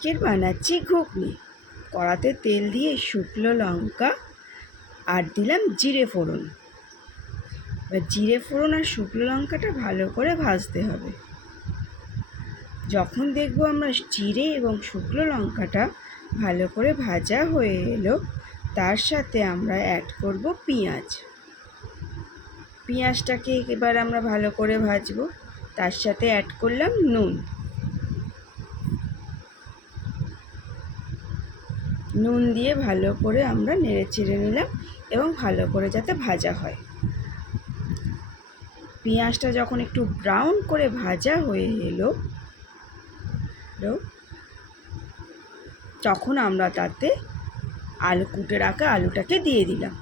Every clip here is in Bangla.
আজকের বানাচ্ছি ঘুগনি। কড়াতে তেল দিয়ে শুকনো লঙ্কা আর দিলাম জিরে ফোড়ন। এবার জিরে ফোড়ন আর শুকনো লঙ্কাটা ভালো করে ভাজতে হবে। যখন দেখবো আমরা জিরে এবং শুকনো লঙ্কাটা ভালো করে ভাজা হয়ে এলো, তার সাথে আমরা অ্যাড করব পেঁয়াজ। পেঁয়াজটাকে এবার আমরা ভালো করে ভাজবো। তার সাথে অ্যাড করলাম নুন দিয়ে ভালো করে আমরা নেড়ে চেড়ে নিলাম এবং ভালো করে যাতে ভাজা হয়। পেঁয়াজটা যখন একটু ব্রাউন করে ভাজা হয়ে এলো, তখন আমরা তাতে কুটে রাখা আলুটাকে দিয়ে দিলাম।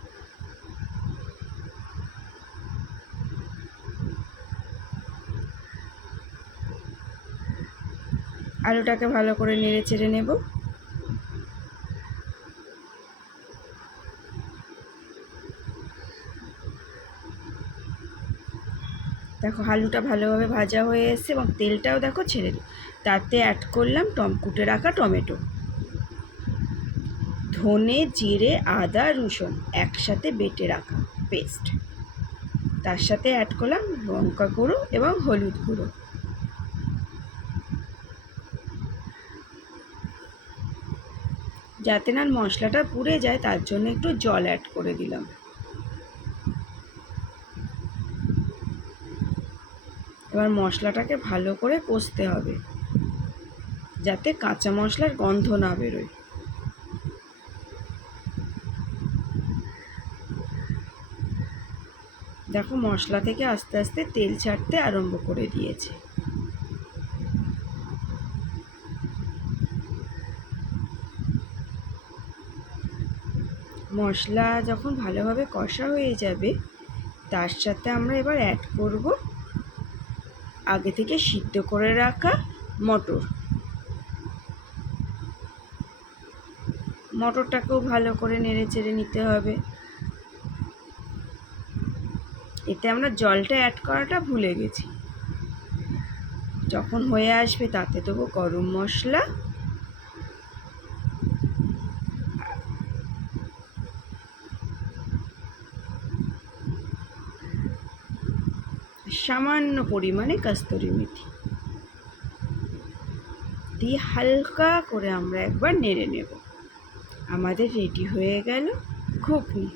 আলুটাকে ভালো করে নেড়ে চেড়ে নেব। দেখো আলুটা ভালোভাবে ভাজা হয়ে এসছে এবং তেলটাও দেখো ছেড়ে দিই। তাতে অ্যাড করলাম কুটে রাখা টমেটো, ধনে, জিরে, আদা, রসুন একসাথে বেটে রাখা পেস্ট। তার সাথে অ্যাড করলাম লঙ্কা গুঁড়ো এবং হলুদ গুঁড়ো। যাতে না মশলাটা পুড়ে যায় তার জন্য একটু জল অ্যাড করে দিলাম। এবার মশলাটাকে ভালো করে কষতে হবে যাতে কাঁচা মশলার গন্ধ না বেরোয়। দেখো মশলা থেকে আস্তে আস্তে তেল ছাড়তে আরম্ভ করে দিয়েছে। মশলা যখন ভালোভাবে কষা হয়ে যাবে, তার সাথে আমরা এবার অ্যাড করব আগে থেকে সিদ্ধ করে রাখা মটরটাকেও ভালো করে নেড়ে চেড়ে নিতে হবে। এতে আমরা জলটা অ্যাড করাটা ভুলে গেছি। যখন হয়ে আসবে তাতে দেবো গরম মশলা, সামান্য পরিমাণে কস্তুরি মেথি দিয়ে হালকা করে আমরা একবার নেড়ে নেব। আমাদের রেডি হয়ে গেল ঘুগনি।